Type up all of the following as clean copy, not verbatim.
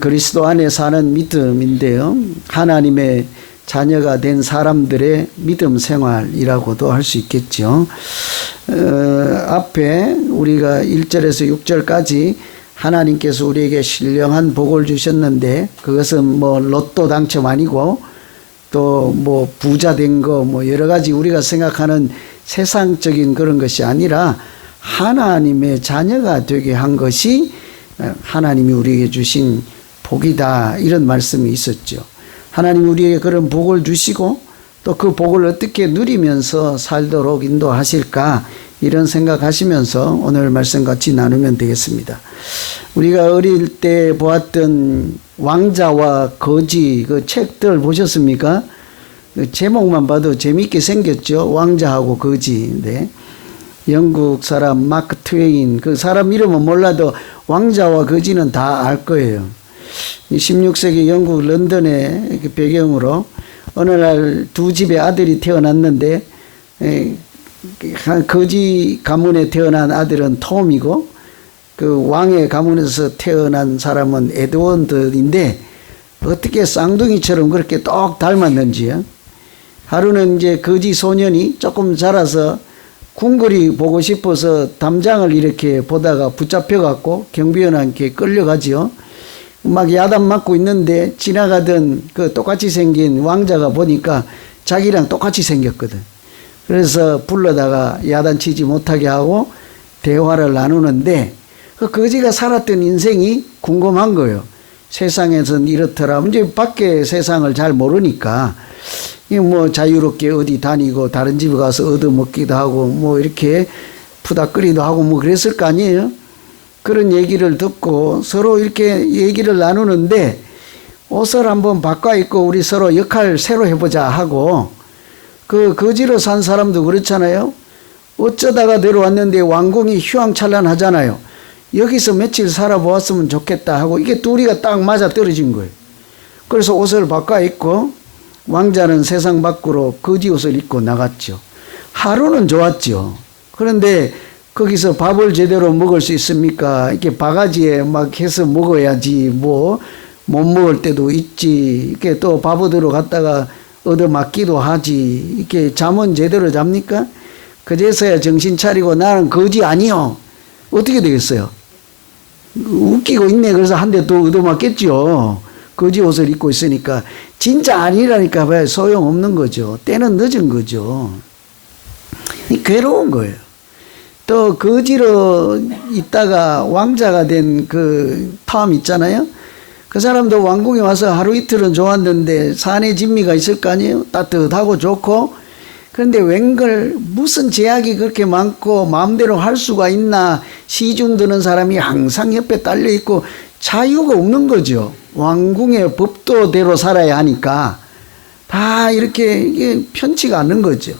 그리스도 안에 사는 믿음인데요. 하나님의 자녀가 된 사람들의 믿음 생활이라고도 할 수 있겠죠. 앞에 우리가 1절에서 6절까지 하나님께서 우리에게 신령한 복을 주셨는데, 그것은 뭐 로또 당첨 아니고 또 뭐 부자 된 거 뭐 여러 가지 우리가 생각하는 세상적인 그런 것이 아니라 하나님의 자녀가 되게 한 것이 하나님이 우리에게 주신 복이다, 이런 말씀이 있었죠. 하나님 우리에게 그런 복을 주시고 또 그 복을 어떻게 누리면서 살도록 인도하실까, 이런 생각하시면서 오늘 말씀 같이 나누면 되겠습니다. 우리가 어릴 때 보았던 왕자와 거지 그 책들 보셨습니까? 그 제목만 봐도 재밌게 생겼죠. 왕자하고 거지인데, 영국 사람 마크 트웨인, 그 사람 이름은 몰라도 왕자와 거지는 다 알 거예요. 16세기 영국 런던의 배경으로 어느 날 두 집의 아들이 태어났는데, 거지 가문에 태어난 아들은 톰이고 그 왕의 가문에서 태어난 사람은 에드워드인데, 어떻게 쌍둥이처럼 그렇게 똑 닮았는지요. 하루는 이제 거지 소년이 조금 자라서 궁궐이 보고 싶어서 담장을 이렇게 보다가 붙잡혀 갖고 경비원한테 끌려가지요. 막 야단 맞고 있는데 지나가던 그 똑같이 생긴 왕자가 보니까 자기랑 똑같이 생겼거든. 그래서 불러다가 야단치지 못하게 하고 대화를 나누는데, 그 거지가 살았던 인생이 궁금한 거예요. 세상에선 이렇더라. 이제 밖에 세상을 잘 모르니까 뭐 자유롭게 어디 다니고 다른 집에 가서 얻어먹기도 하고 뭐 이렇게 푸닥거리도 하고 뭐 그랬을 거 아니에요. 그런 얘기를 듣고 서로 이렇게 얘기를 나누는데, 옷을 한번 바꿔 입고 우리 서로 역할 새로 해보자 하고, 그 거지로 산 사람도 그렇잖아요. 어쩌다가 내려왔는데 왕궁이 휘황찬란하잖아요. 여기서 며칠 살아보았으면 좋겠다 하고 이게 둘이가 딱 맞아 떨어진 거예요. 그래서 옷을 바꿔 입고 왕자는 세상 밖으로 거지 옷을 입고 나갔죠. 하루는 좋았죠. 그런데 거기서 밥을 제대로 먹을 수 있습니까? 이렇게 바가지에 막 해서 먹어야지, 뭐 못 먹을 때도 있지. 이렇게 또 밥얻으러 갔다가 얻어맞기도 하지. 이렇게 잠은 제대로 잡니까? 그제서야 정신 차리고 나는 거지 아니요. 어떻게 되겠어요? 웃기고 있네. 그래서 한 대 또 얻어맞겠죠. 거지 옷을 입고 있으니까. 진짜 아니라니까 봐요. 소용없는 거죠. 때는 늦은 거죠. 괴로운 거예요. 또 거지로 있다가 왕자가 된 그 탐 있잖아요. 그 사람도 왕궁에 와서 하루 이틀은 좋았는데 산에 진미가 있을 거 아니에요. 따뜻하고 좋고. 그런데 웬걸 무슨 제약이 그렇게 많고 마음대로 할 수가 있나. 시중 드는 사람이 항상 옆에 딸려 있고 자유가 없는 거죠. 왕궁의 법도대로 살아야 하니까 다 이렇게 이게 편치가 않은 거죠.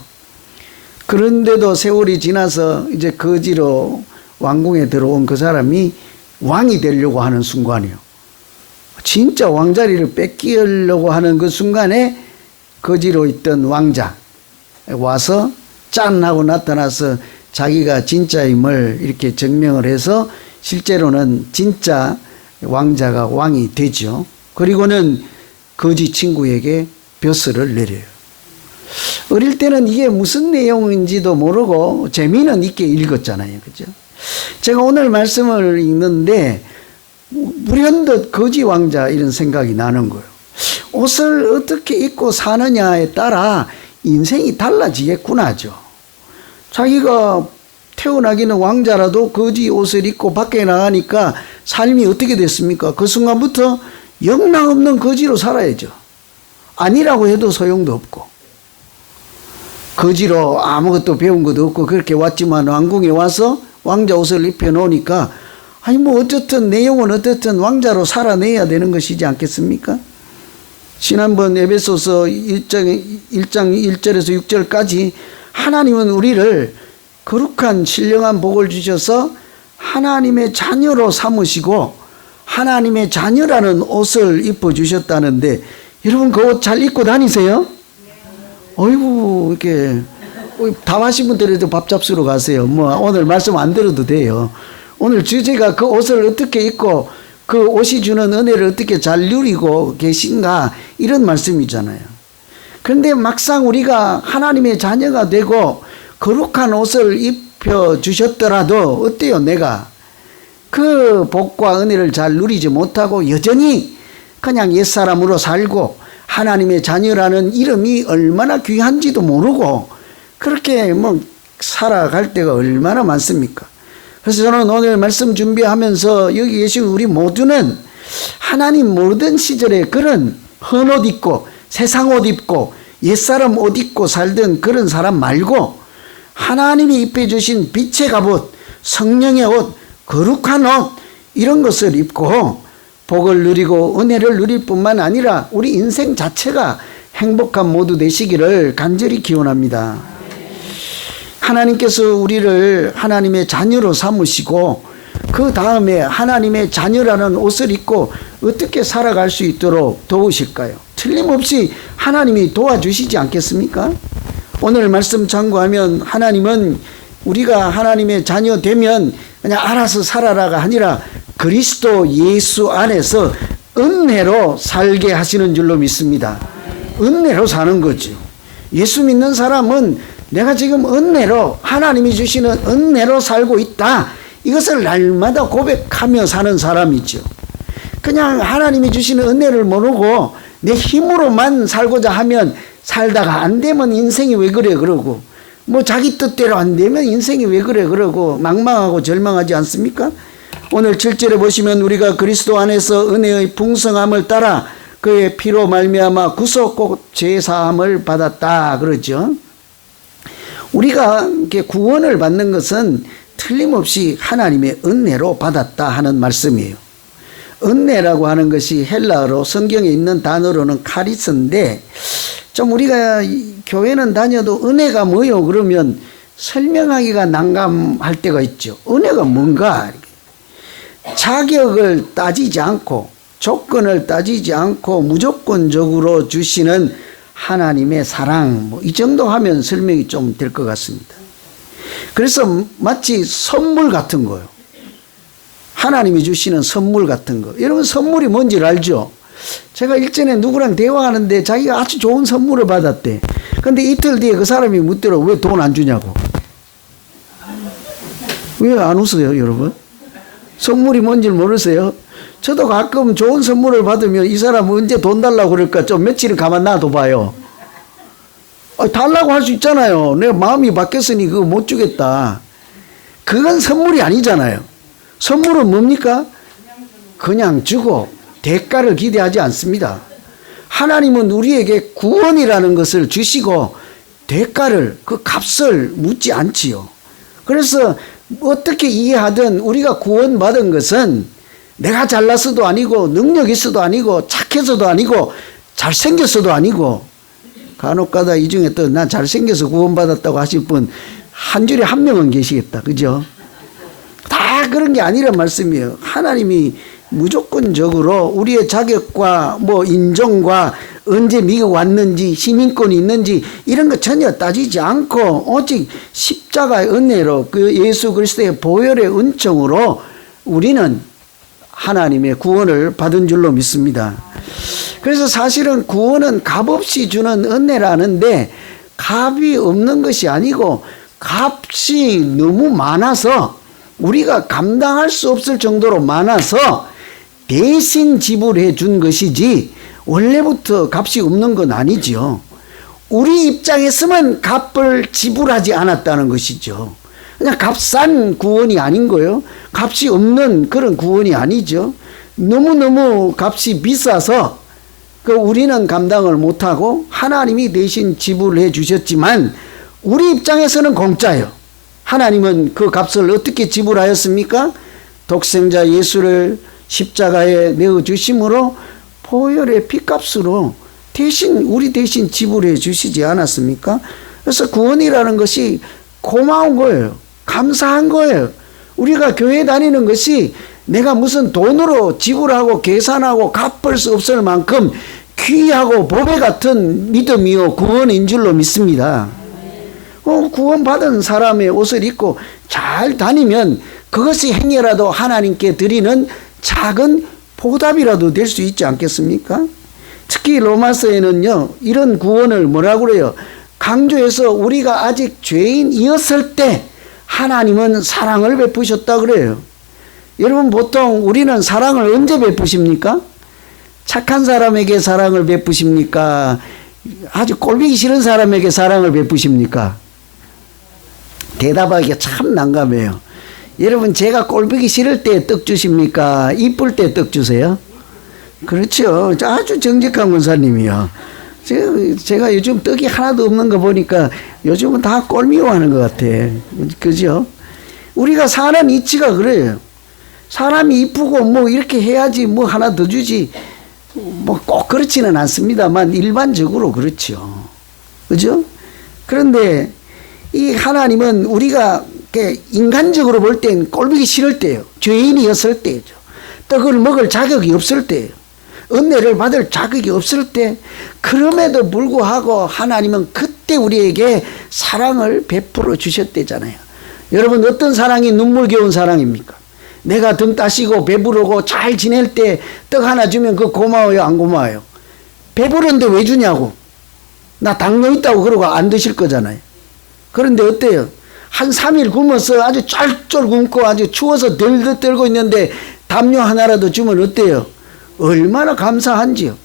그런데도 세월이 지나서 이제 거지로 왕궁에 들어온 그 사람이 왕이 되려고 하는 순간이에요. 진짜 왕자리를 뺏기려고 하는 그 순간에 거지로 있던 왕자 와서 짠 하고 나타나서 자기가 진짜임을 이렇게 증명을 해서 실제로는 진짜 왕자가 왕이 되죠. 그리고는 거지 친구에게 벼슬을 내려요. 어릴 때는 이게 무슨 내용인지도 모르고 재미는 있게 읽었잖아요. 그죠? 제가 오늘 말씀을 읽는데 불현듯 거지 왕자 이런 생각이 나는 거예요. 옷을 어떻게 입고 사느냐에 따라 인생이 달라지겠구나죠. 자기가 태어나기는 왕자라도 거지 옷을 입고 밖에 나가니까 삶이 어떻게 됐습니까? 그 순간부터 영락없는 거지로 살아야죠. 아니라고 해도 소용도 없고. 거지로 아무것도 배운 것도 없고 그렇게 왔지만 왕궁에 와서 왕자 옷을 입혀 놓으니까 아니 뭐 어쨌든 내용은 어쨌든 왕자로 살아내야 되는 것이지 않겠습니까? 지난번 에베소서 1장 1절에서 6절까지 하나님은 우리를 거룩한 신령한 복을 주셔서 하나님의 자녀로 삼으시고 하나님의 자녀라는 옷을 입어주셨다는데, 여러분 그 옷 잘 입고 다니세요? 어이구 이렇게 다 마신 분들에도 밥 잡수러 가세요. 뭐 오늘 말씀 안 들어도 돼요. 오늘 주제가 그 옷을 어떻게 입고 그 옷이 주는 은혜를 어떻게 잘 누리고 계신가, 이런 말씀이잖아요. 그런데 막상 우리가 하나님의 자녀가 되고 거룩한 옷을 입혀 주셨더라도 어때요? 내가 그 복과 은혜를 잘 누리지 못하고 여전히 그냥 옛사람으로 살고 하나님의 자녀라는 이름이 얼마나 귀한지도 모르고 그렇게 살아갈 때가 얼마나 많습니까? 그래서 저는 오늘 말씀 준비하면서 여기 계신 우리 모두는 하나님 모르던 시절에 그런 헌 옷 입고 세상 옷 입고 옛사람 옷 입고 살던 그런 사람 말고 하나님이 입혀주신 빛의 갑옷, 성령의 옷, 거룩한 옷, 이런 것을 입고 복을 누리고 은혜를 누릴 뿐만 아니라 우리 인생 자체가 행복한 모두 되시기를 간절히 기원합니다. 하나님께서 우리를 하나님의 자녀로 삼으시고 그 다음에 하나님의 자녀라는 옷을 입고 어떻게 살아갈 수 있도록 도우실까요? 틀림없이 하나님이 도와주시지 않겠습니까? 오늘 말씀 참고하면 하나님은 우리가 하나님의 자녀 되면 그냥 알아서 살아라가 아니라 그리스도 예수 안에서 은혜로 살게 하시는 줄로 믿습니다. 은혜로 사는 거죠. 예수 믿는 사람은 내가 지금 은혜로, 하나님이 주시는 은혜로 살고 있다, 이것을 날마다 고백하며 사는 사람이죠. 그냥 하나님이 주시는 은혜를 모르고 내 힘으로만 살고자 하면 살다가 안 되면 인생이 왜 그래 그러고 자기 뜻대로 안 되면 인생이 왜 그래 그러고 망망하고 절망하지 않습니까? 오늘 7절에 보시면 우리가 그리스도 안에서 은혜의 풍성함을 따라 그의 피로 말미암아 구속고 죄사함을 받았다 그러죠. 우리가 이렇게 구원을 받는 것은 틀림없이 하나님의 은혜로 받았다 하는 말씀이에요. 은혜라고 하는 것이 헬라어로 성경에 있는 단어로는 카리스인데 좀 우리가 교회는 다녀도 은혜가 뭐요? 그러면 설명하기가 난감할 때가 있죠. 은혜가 뭔가? 자격을 따지지 않고 조건을 따지지 않고 무조건적으로 주시는 하나님의 사랑, 이 정도 하면 설명이 좀 될 것 같습니다. 그래서 마치 선물 같은 거요. 하나님이 주시는 선물 같은 거. 여러분 선물이 뭔지 알죠? 제가 일전에 누구랑 대화하는데 자기가 아주 좋은 선물을 받았대. 근데 이틀 뒤에 그 사람이 묻더라고. 왜 돈 안 주냐고. 왜 안 웃어요, 여러분? 선물이 뭔지 모르세요? 저도 가끔 좋은 선물을 받으면 이 사람 언제 돈 달라고 그럴까 좀 며칠을 가만 놔둬 봐요. 달라고 할 수 있잖아요. 내가 마음이 바뀌었으니 그거 못 주겠다. 그건 선물이 아니잖아요. 선물은 뭡니까? 그냥 주고 대가를 기대하지 않습니다. 하나님은 우리에게 구원이라는 것을 주시고 대가를, 그 값을 묻지 않지요. 그래서 어떻게 이해하든 우리가 구원받은 것은 내가 잘났어도 아니고 능력 있어도 아니고 착해서도 아니고 잘생겼어도 아니고, 간혹가다 이 중에 또 난 잘생겨서 구원받았다고 하실 분 한 줄에 한 명은 계시겠다. 그죠? 다 그런 게 아니란 말씀이에요. 하나님이 무조건적으로 우리의 자격과 인정과 언제 미국 왔는지 시민권이 있는지 이런 거 전혀 따지지 않고 오직 십자가의 은혜로 그 예수 그리스도의 보혈의 은총으로 우리는 하나님의 구원을 받은 줄로 믿습니다. 그래서 사실은 구원은 값없이 주는 은혜라는데 값이 없는 것이 아니고 값이 너무 많아서 우리가 감당할 수 없을 정도로 많아서 대신 지불해 준 것이지 원래부터 값이 없는 건 아니죠. 우리 입장에서만 값을 지불하지 않았다는 것이죠. 그냥 값싼 구원이 아닌 거예요. 값이 없는 그런 구원이 아니죠. 너무너무 값이 비싸서 우리는 감당을 못하고 하나님이 대신 지불해 주셨지만 우리 입장에서는 공짜예요. 하나님은 그 값을 어떻게 지불하였습니까? 독생자 예수를 십자가에 내어주심으로 보혈의 피값으로 우리 대신 지불해 주시지 않았습니까? 그래서 구원이라는 것이 고마운 거예요. 감사한 거예요. 우리가 교회 다니는 것이 내가 무슨 돈으로 지불하고 계산하고 갚을 수 없을 만큼 귀하고 보배 같은 믿음이요 구원인 줄로 믿습니다. 구원받은 사람의 옷을 입고 잘 다니면 그것이 행여라도 하나님께 드리는 작은 보답이라도 될 수 있지 않겠습니까? 특히 로마서에는요, 이런 구원을 뭐라고 그래요? 강조해서 우리가 아직 죄인이었을 때 하나님은 사랑을 베푸셨다 그래요. 여러분, 보통 우리는 사랑을 언제 베푸십니까? 착한 사람에게 사랑을 베푸십니까? 아주 꼴보기 싫은 사람에게 사랑을 베푸십니까? 대답하기가 참 난감해요. 여러분, 제가 꼴보기 싫을 때 떡 주십니까? 이쁠 때 떡 주세요? 그렇죠. 아주 정직한 권사님이요. 제가 요즘 떡이 하나도 없는 거 보니까 요즘은 다 꼴미워하는 것 같아. 그죠? 우리가 사는 이치가 그래요. 사람이 이쁘고 뭐 이렇게 해야지 뭐 하나 더 주지. 뭐 꼭 그렇지는 않습니다만 일반적으로 그렇죠. 그죠? 그런데 이 하나님은 우리가 인간적으로 볼 땐 꼴보기 싫을 때예요. 죄인이었을 때죠. 떡을 먹을 자격이 없을 때예요. 은혜를 받을 자격이 없을 때, 그럼에도 불구하고 하나님은 그때 우리에게 사랑을 베풀어 주셨대잖아요. 여러분, 어떤 사랑이 눈물겨운 사랑입니까? 내가 등 따시고 배부르고 잘 지낼 때 떡 하나 주면 그거 고마워요, 안 고마워요? 배부른데 왜 주냐고. 나 당뇨 있다고 그러고 안 드실 거잖아요. 그런데 어때요? 한 3일 굶어서 아주 쫄쫄 굶고 아주 추워서 덜덜 떨고 있는데 담요 하나라도 주면 어때요? 얼마나 감사한지요.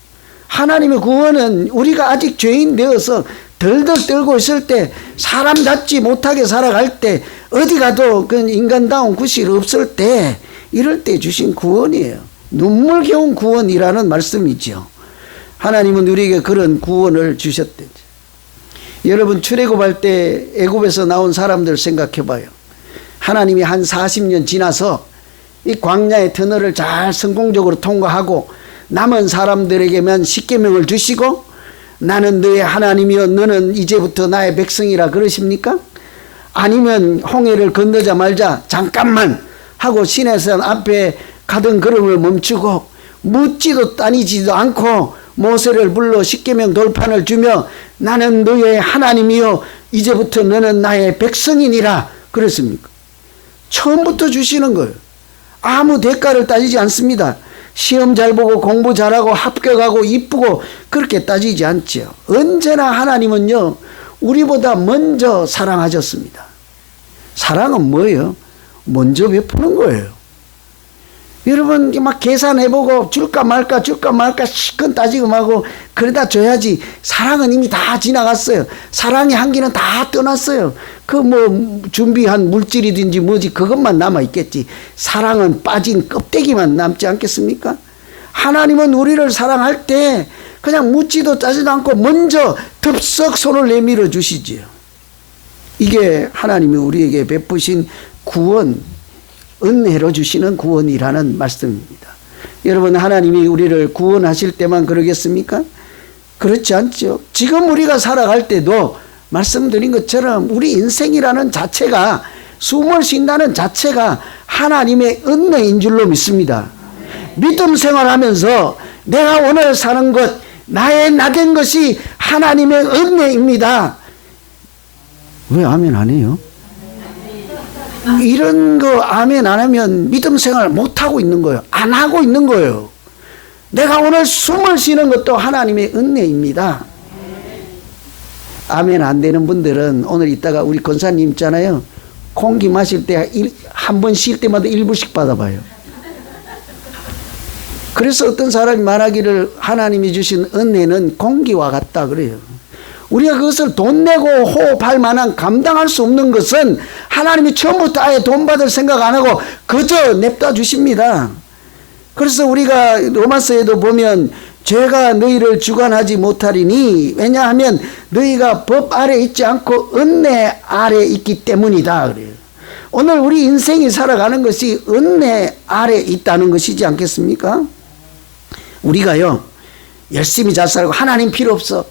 하나님의 구원은 우리가 아직 죄인 되어서 덜덜 떨고 있을 때, 사람답지 못하게 살아갈 때, 어디 가도 그 인간다운 구실 없을 때, 이럴 때 주신 구원이에요. 눈물겨운 구원이라는 말씀이죠. 하나님은 우리에게 그런 구원을 주셨대죠. 여러분, 출애굽할 때 애굽에서 나온 사람들 생각해 봐요. 하나님이 한 40년 지나서 이 광야의 터널을 잘 성공적으로 통과하고 남은 사람들에게만 십계명을 주시고, 나는 너의 하나님이여 너는 이제부터 나의 백성이라 그러십니까? 아니면 홍해를 건너자 말자 잠깐만 하고 시내산 앞에 가던 걸음을 멈추고 묻지도 따지지도 않고 모세를 불러 십계명 돌판을 주며 나는 너의 하나님이여 이제부터 너는 나의 백성이니라 그랬습니까? 처음부터 주시는 거예요. 아무 대가를 따지지 않습니다. 시험 잘 보고 공부 잘하고 합격하고 이쁘고 그렇게 따지지 않죠. 언제나 하나님은요, 우리보다 먼저 사랑하셨습니다. 사랑은 뭐예요? 먼저 베푸는 거예요. 여러분, 막 계산해보고 줄까 말까 시컷 따지고 하고 그러다 줘야지. 사랑은 이미 다 지나갔어요. 사랑의 향기는 다 떠났어요. 그 뭐 준비한 물질이든지 뭐지 그것만 남아있겠지. 사랑은 빠진 껍데기만 남지 않겠습니까? 하나님은 우리를 사랑할 때 그냥 묻지도 따지도 않고 먼저 덥석 손을 내밀어 주시지요. 이게 하나님이 우리에게 베푸신 구원, 은혜로 주시는 구원이라는 말씀입니다. 여러분, 하나님이 우리를 구원하실 때만 그러겠습니까? 그렇지 않죠. 지금 우리가 살아갈 때도 말씀드린 것처럼 우리 인생이라는 자체가, 숨을 쉰다는 자체가 하나님의 은혜인 줄로 믿습니다. 믿음 생활하면서 내가 오늘 사는 것, 나의 나된 것이 하나님의 은혜입니다. 왜 아멘 안 해요? 이런 거 아멘 안 하면 믿음 생활 못 하고 있는 거예요. 안 하고 있는 거예요. 내가 오늘 숨을 쉬는 것도 하나님의 은혜입니다. 아멘 안 되는 분들은 오늘 이따가 우리 권사님 있잖아요. 공기 마실 때 한 번 쉴 때마다 1불씩 받아봐요. 그래서 어떤 사람이 말하기를 하나님이 주신 은혜는 공기와 같다 그래요. 우리가 그것을 돈 내고 호흡할 만한, 감당할 수 없는 것은 하나님이 처음부터 아예 돈 받을 생각 안 하고 그저 냅다 주십니다. 그래서 우리가 로마서에도 보면 죄가 너희를 주관하지 못하리니 왜냐하면 너희가 법 아래 있지 않고 은혜 아래 있기 때문이다 그래요. 오늘 우리 인생이 살아가는 것이 은혜 아래 있다는 것이지 않겠습니까? 우리가요, 열심히 잘 살고 하나님 필요 없어,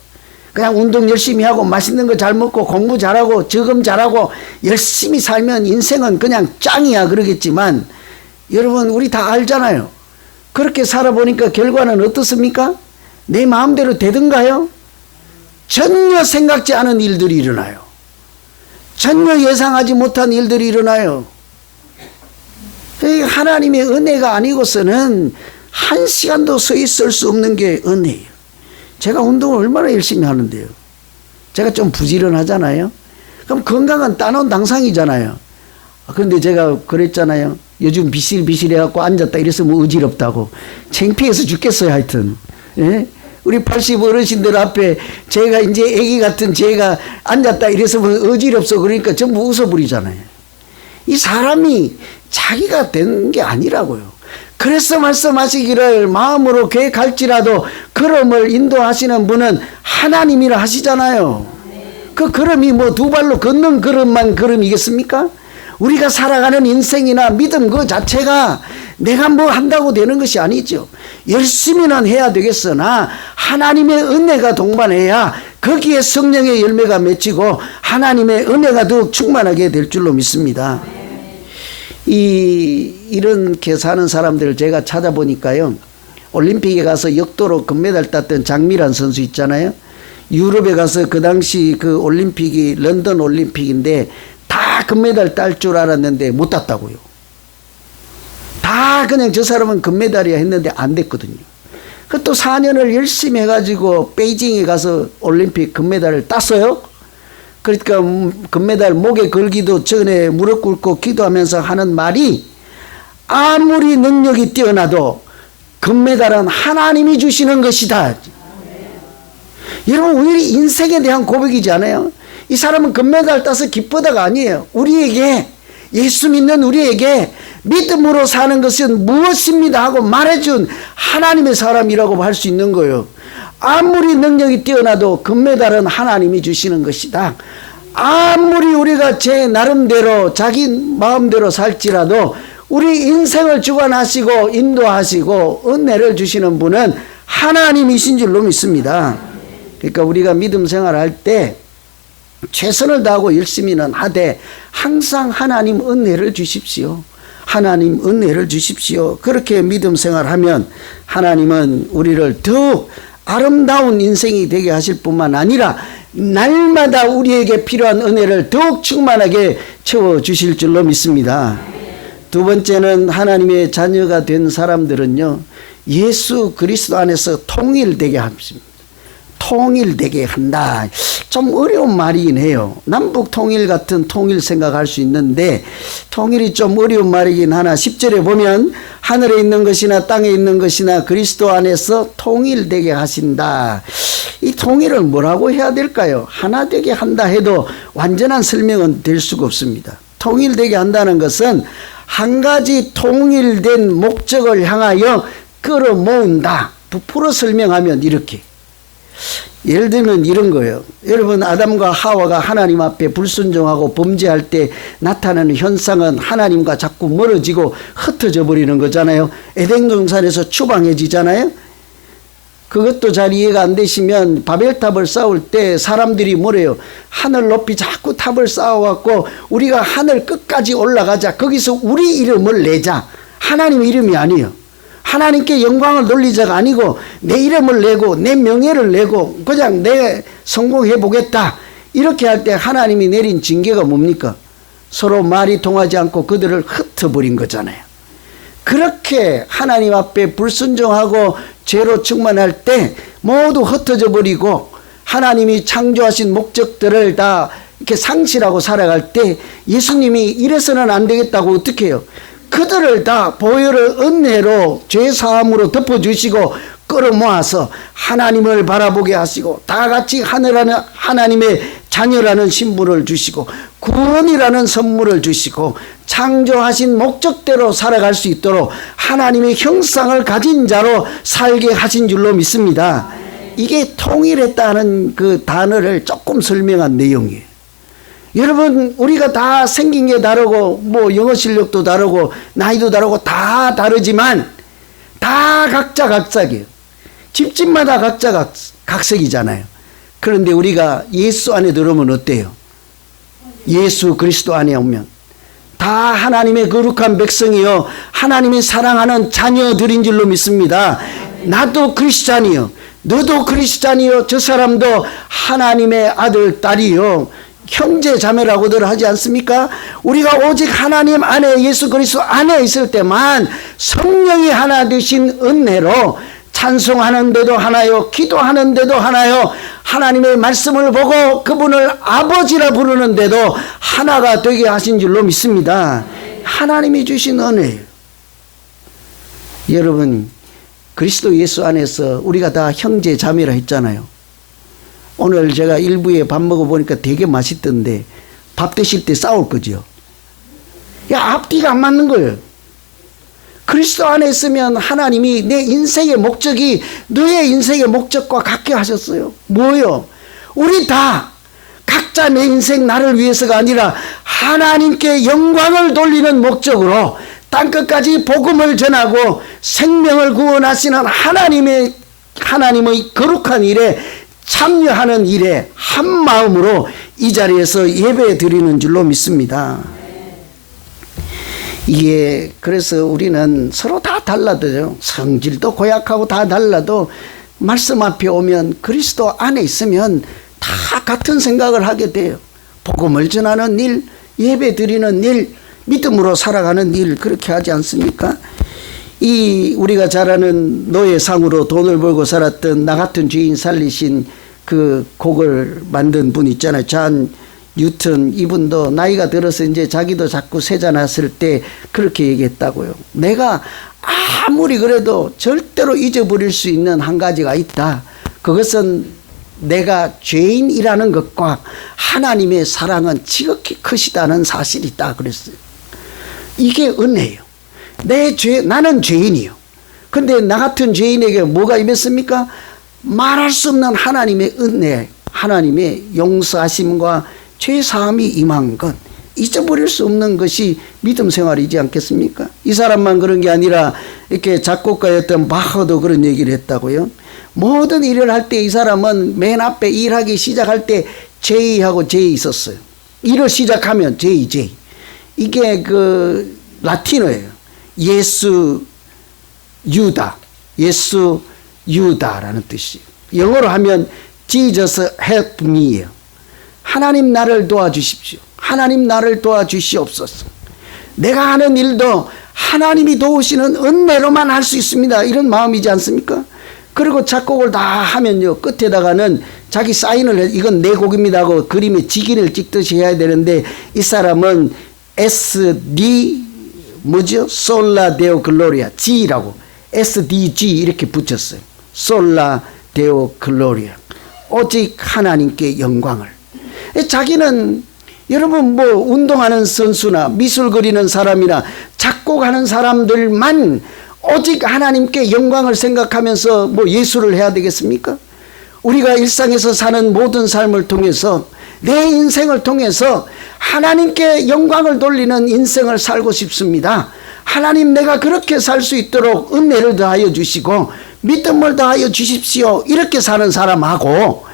그냥 운동 열심히 하고 맛있는 거 잘 먹고 공부 잘하고 저금 잘하고 열심히 살면 인생은 그냥 짱이야 그러겠지만, 여러분 우리 다 알잖아요. 그렇게 살아보니까 결과는 어떻습니까? 내 마음대로 되던가요? 전혀 생각지 않은 일들이 일어나요. 전혀 예상하지 못한 일들이 일어나요. 하나님의 은혜가 아니고서는 한 시간도 서 있을 수 없는 게 은혜예요. 제가 운동을 얼마나 열심히 하는데요. 제가 좀 부지런하잖아요. 그럼 건강은 따놓은 당상이잖아요. 그런데 제가 그랬잖아요. 요즘 비실비실해갖고 앉았다 이랬으면 어지럽다고. 창피해서 죽겠어요, 하여튼. 예? 우리 80 어르신들 앞에 제가 이제 애기 같은 제가 앉았다 이랬으면 어지럽소. 그러니까 전부 웃어버리잖아요. 이 사람이 자기가 된 게 아니라고요. 그래서 말씀하시기를 마음으로 계획할지라도 걸음을 인도하시는 분은 하나님이라 하시잖아요. 그 걸음이 뭐 두 발로 걷는 걸음만 걸음이겠습니까? 우리가 살아가는 인생이나 믿음 그 자체가 내가 뭐 한다고 되는 것이 아니죠. 열심히는 해야 되겠으나 하나님의 은혜가 동반해야 거기에 성령의 열매가 맺히고 하나님의 은혜가 더욱 충만하게 될 줄로 믿습니다. 이렇게 사는 사람들을 제가 찾아보니까요. 올림픽에 가서 역도로 금메달 땄던 장미란 선수 있잖아요. 유럽에 가서 그 당시 그 올림픽이 런던 올림픽인데 다 금메달 딸 줄 알았는데 못 땄다고요. 다 그냥 저 사람은 금메달이야 했는데 안 됐거든요. 그 또 4년을 열심히 해가지고 베이징에 가서 올림픽 금메달을 땄어요. 그러니까 금메달 목에 걸기도 전에 무릎 꿇고 기도하면서 하는 말이 아무리 능력이 뛰어나도 금메달은 하나님이 주시는 것이다. 여러분 우리 인생에 대한 고백이지 않아요? 이 사람은 금메달 따서 기쁘다가 아니에요. 우리에게 예수 믿는 우리에게 믿음으로 사는 것은 무엇입니다 하고 말해준 하나님의 사람이라고 할 수 있는 거예요. 아무리 능력이 뛰어나도 금메달은 하나님이 주시는 것이다. 아무리 우리가 제 나름대로 자기 마음대로 살지라도 우리 인생을 주관하시고 인도하시고 은혜를 주시는 분은 하나님이신 줄로 믿습니다. 그러니까 우리가 믿음 생활할 때 최선을 다하고 열심히는 하되 항상 하나님 은혜를 주십시오. 하나님 은혜를 주십시오. 그렇게 믿음 생활하면 하나님은 우리를 더욱 아름다운 인생이 되게 하실 뿐만 아니라 날마다 우리에게 필요한 은혜를 더욱 충만하게 채워주실 줄로 믿습니다. 두 번째는 하나님의 자녀가 된 사람들은요, 예수 그리스도 안에서 통일되게 합니다. 통일되게 한다. 좀 어려운 말이긴 해요. 남북 통일 같은 통일 생각할 수 있는데 통일이 좀 어려운 말이긴 하나 10절에 보면 하늘에 있는 것이나 땅에 있는 것이나 그리스도 안에서 통일되게 하신다. 이 통일을 뭐라고 해야 될까요? 하나 되게 한다 해도 완전한 설명은 될 수가 없습니다. 통일되게 한다는 것은 한 가지 통일된 목적을 향하여 끌어모은다. 부풀어 설명하면 이렇게. 예를 들면 이런 거예요. 여러분 아담과 하와가 하나님 앞에 불순종하고 범죄할 때 나타나는 현상은 하나님과 자꾸 멀어지고 흩어져 버리는 거잖아요. 에덴 동산에서 추방해지잖아요. 그것도 잘 이해가 안 되시면 바벨탑을 쌓을 때 사람들이 뭐래요? 하늘 높이 자꾸 탑을 쌓아갖고 우리가 하늘 끝까지 올라가자. 거기서 우리 이름을 내자. 하나님 이름이 아니에요. 하나님께 영광을 돌리자가 아니고 내 이름을 내고 내 명예를 내고 그냥 내 성공해 보겠다. 이렇게 할 때 하나님이 내린 징계가 뭡니까? 서로 말이 통하지 않고 그들을 흩어버린 거잖아요. 그렇게 하나님 앞에 불순종하고 죄로 충만할 때 모두 흩어져 버리고 하나님이 창조하신 목적들을 다 이렇게 상실하고 살아갈 때 예수님이 이래서는 안 되겠다고 어떻게 해요? 그들을 다 보혈의 은혜로 죄사함으로 덮어주시고 끌어모아서 하나님을 바라보게 하시고 다 같이 하나님의 자녀라는 신분을 주시고 구원이라는 선물을 주시고 창조하신 목적대로 살아갈 수 있도록 하나님의 형상을 가진 자로 살게 하신 줄로 믿습니다. 이게 통일했다는 그 단어를 조금 설명한 내용이에요. 여러분 우리가 다 생긴 게 다르고 뭐 영어 실력도 다르고 나이도 다르고 다 다르지만 다 각자 각색이에요. 집집마다 각자 각색이잖아요. 그런데 우리가 예수 안에 들어오면 어때요? 예수 그리스도 안에 오면 다 하나님의 거룩한 백성이요 하나님이 사랑하는 자녀들인 줄로 믿습니다. 나도 크리스찬이요 너도 크리스찬이요 저 사람도 하나님의 아들 딸이요 형제 자매라고들 하지 않습니까? 우리가 오직 하나님 안에 예수 그리스도 안에 있을 때만 성령이 하나 되신 은혜로 찬송하는데도 하나요, 기도하는데도 하나요, 하나님의 말씀을 보고 그분을 아버지라 부르는데도 하나가 되게 하신 줄로 믿습니다. 하나님이 주신 은혜예요. 여러분, 그리스도 예수 안에서 우리가 다 형제 자매라 했잖아요. 오늘 제가 일부에 밥 먹어보니까 되게 맛있던데 밥 드실 때 싸울 거죠. 야, 앞뒤가 안 맞는 거예요. 그리스도 안에 있으면 하나님이 내 인생의 목적이 너의 인생의 목적과 같게 하셨어요. 뭐요? 우리 다 각자 내 인생 나를 위해서가 아니라 하나님께 영광을 돌리는 목적으로 땅끝까지 복음을 전하고 생명을 구원하시는 하나님의 거룩한 일에 참여하는 일에 한 마음으로 이 자리에서 예배 드리는 줄로 믿습니다. 이게 그래서 우리는 서로 다 달라도요. 성질도 고약하고 다 달라도 말씀 앞에 오면 그리스도 안에 있으면 다 같은 생각을 하게 돼요. 복음을 전하는 일, 예배 드리는 일, 믿음으로 살아가는 일, 그렇게 하지 않습니까? 이 우리가 잘 아는 노예상으로 돈을 벌고 살았던 나 같은 죄인 살리신 그 곡을 만든 분 있잖아요. 존 뉴턴. 이분도 나이가 들어서 이제 자기도 자꾸 세자 났을 때 그렇게 얘기했다고요. 내가 아무리 그래도 절대로 잊어버릴 수 있는 한 가지가 있다. 그것은 내가 죄인이라는 것과 하나님의 사랑은 지극히 크시다는 사실이다 그랬어요. 이게 은혜예요. 나는 죄인이요. 근데 나 같은 죄인에게 뭐가 임했습니까? 말할 수 없는 하나님의 은혜, 하나님의 용서하심과 죄사함이 임한 것, 잊어버릴 수 없는 것이 믿음 생활이지 않겠습니까? 이 사람만 그런 게 아니라 이렇게 작곡가였던 바흐도 그런 얘기를 했다고요. 모든 일을 할 때 이 사람은 맨 앞에 일하기 시작할 때 J하고 J 있었어요. 일을 시작하면 J. 이게 그 라틴어예요. 예수 유다라는 뜻이에요. 영어로 하면 Jesus help me예요. 하나님 나를 도와주십시오. 하나님 나를 도와주시옵소서. 내가 하는 일도 하나님이 도우시는 은혜로만 할 수 있습니다. 이런 마음이지 않습니까? 그리고 작곡을 다 하면요, 끝에다가는 자기 사인을 해. 이건 내 곡입니다 하고 그림에 직인을 찍듯이 해야 되는데, 이 사람은 SD 뭐죠? 솔라 데오 글로리아 G라고 SDG 이렇게 붙였어요. 솔라 데오 글로리아, 오직 하나님께 영광을. 자기는 여러분 뭐 운동하는 선수나 미술 그리는 사람이나 작곡하는 사람들만 오직 하나님께 영광을 생각하면서 뭐 예술을 해야 되겠습니까? 우리가 일상에서 사는 모든 삶을 통해서, 내 인생을 통해서 하나님께 영광을 돌리는 인생을 살고 싶습니다. 하나님, 내가 그렇게 살 수 있도록 은혜를 더하여 주시고 믿음을 더하여 주십시오. 이렇게 사는 사람하고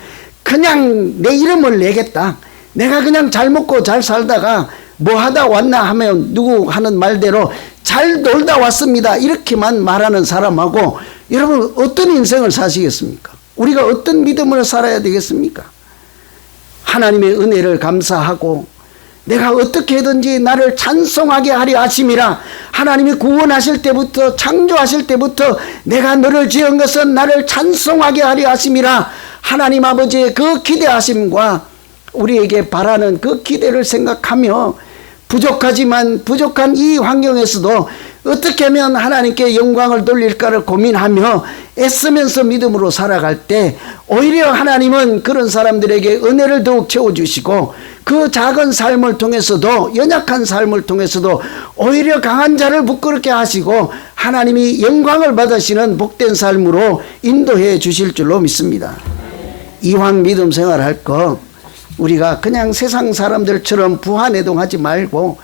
그냥 내 이름을 내겠다, 내가 그냥 잘 먹고 잘 살다가 뭐 하다 왔나 하면 누구 하는 말대로 잘 놀다 왔습니다, 이렇게만 말하는 사람하고 여러분 어떤 인생을 사시겠습니까? 우리가 어떤 믿음으로 살아야 되겠습니까? 하나님의 은혜를 감사하고 내가 어떻게든지 나를 찬송하게 하려 하심이라. 하나님이 구원하실 때부터, 창조하실 때부터 내가 너를 지은 것은 나를 찬송하게 하려 하심이라. 하나님 아버지의 그 기대하심과 우리에게 바라는 그 기대를 생각하며 부족하지만 부족한 이 환경에서도 어떻게 하면 하나님께 영광을 돌릴까를 고민하며 애쓰면서 믿음으로 살아갈 때 오히려 하나님은 그런 사람들에게 은혜를 더욱 채워주시고 그 작은 삶을 통해서도, 연약한 삶을 통해서도 오히려 강한 자를 부끄럽게 하시고 하나님이 영광을 받으시는 복된 삶으로 인도해 주실 줄로 믿습니다. 이왕 믿음 생활할 거 우리가 그냥 세상 사람들처럼 부하내동하지 말고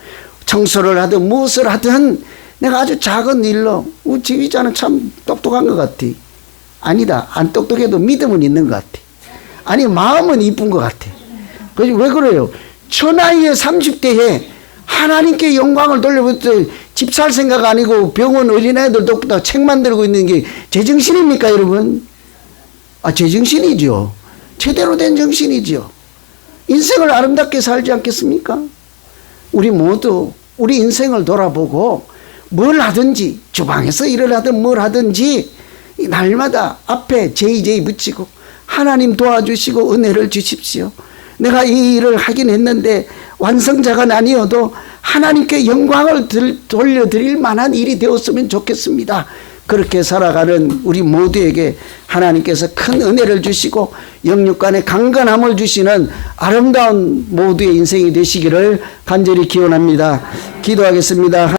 청소를 하든 무엇을 하든 내가 아주 작은 일로 지휘자는 참 똑똑한 것 같아. 아니다, 안 똑똑해도 믿음은 있는 것 같아. 아니, 마음은 이쁜 것 같아. 그래서 왜 그래요? 천하의 30대에 하나님께 영광을 돌려부터 집 살 생각 아니고 병원 어린애들도 책 만들고 있는 게 제정신입니까 여러분? 제정신이죠. 제대로 된 정신이죠. 인생을 아름답게 살지 않겠습니까? 우리 모두 우리 인생을 돌아보고 뭘 하든지 주방에서 일을 하든 뭘 하든지 날마다 앞에 JJ 붙이고 하나님 도와주시고 은혜를 주십시오. 내가 이 일을 하긴 했는데 완성자가 아니어도 하나님께 영광을 돌려드릴 만한 일이 되었으면 좋겠습니다. 그렇게 살아가는 우리 모두에게 하나님께서 큰 은혜를 주시고 영육간의 강건함을 주시는 아름다운 모두의 인생이 되시기를 간절히 기원합니다. 기도하겠습니다.